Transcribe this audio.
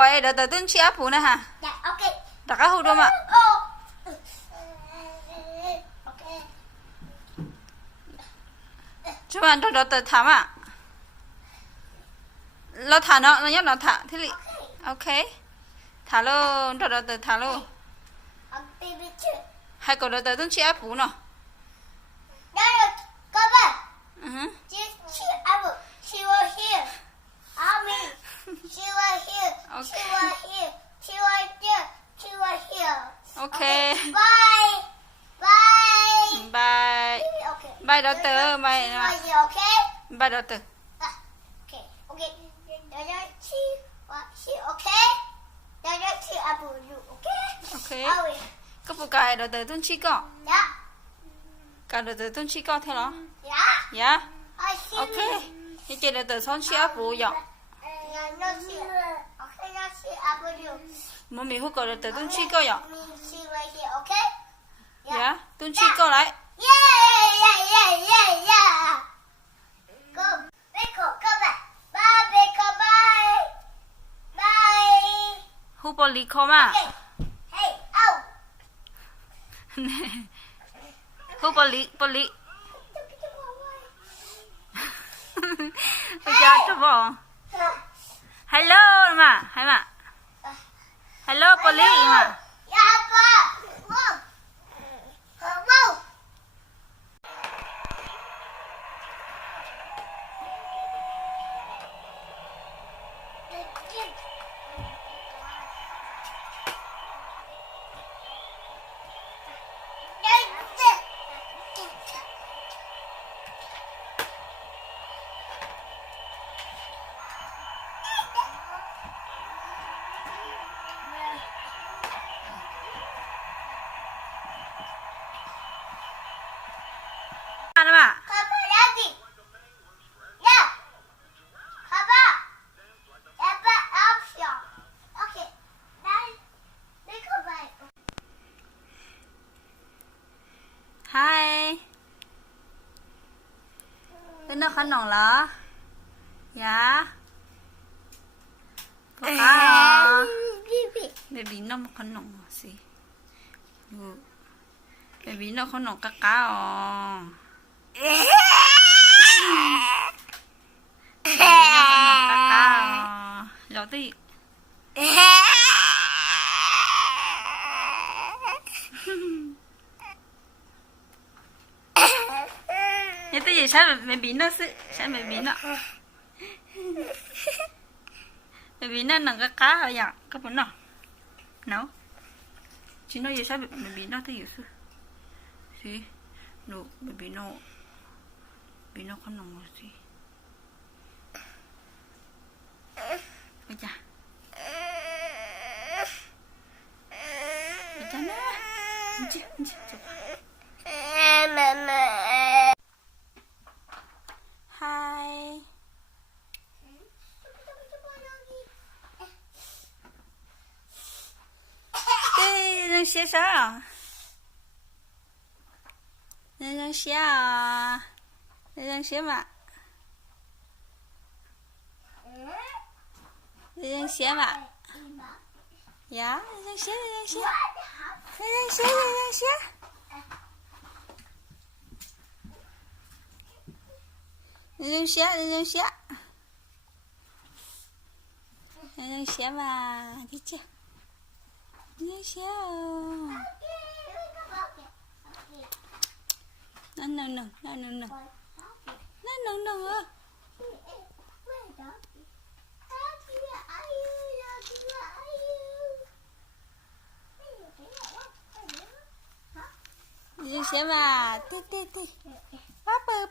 gọi đợi tương chi áp phụ nè hả? Dạ, ok. Đặt cái hụt đâu mà. Chú bạn đợi đợi thả mà. Nó thả nó nhớ nó thả thế lị. Ok. Thả luôn, đợi đợi thả luôn. Hai cậu đợi tương chi áp phụ nè. She was here. Mommy. She was here. Okay. She was here. She was here. She was here. Okay. Bye. Bye. Bye. Okay. Bye doctor. Bye. She was here, okay? Bye doctor. Okay. Okay. She okay? She about you, okay? Okay. I will. Có phụ cài đợi tương chi cọ. Yeah. Cả đợi tương chi cọ theo nó. Yeah. Dạ. I see. Ok. Như chị đợi son chi áp phụ dọn. No, she. Okay, now she about you. Mà mình hút cậu đợi tương chi cọ dọn. She right here, okay? Dạ. Tương chi cọ lại. Yeah. Go, Beko, come back. Bye, Beko, bye. Bye. Hút bò lì khó mà. Okay. Hey, out. Hút bò lì. Ôi cha chú bò. Hello mà. Hay mà. Hello bò lì mà. Yeah, ba. Mom. Mom. Ăn mà. Hi. Bên nó khăn nòng lỡ. Dạ. Có cá. Baby nó khăn nòng gì? Baby nó khăn nòng cá cá à. Baby nó khăn nòng cá cá à. Lỡ tí. Như thế gì sao mẹ biến nó sự sao mẹ biến nó mẹ biến nó nằng cá ở dạng các bạn nào nấu chỉ nói gì sao mẹ biến nó thế gì sự gì đủ mẹ biến nó con nòng gì bây giờ nó Hi. Đây đang xé sao? Đây đang xé à? Đây đang xé mà. Đây đang xé mà. Dạ, đây đang xé. Đây đang xé. Đừng xé mà chứ chưa đừng xé nó đừng xé mà tí bắp bơ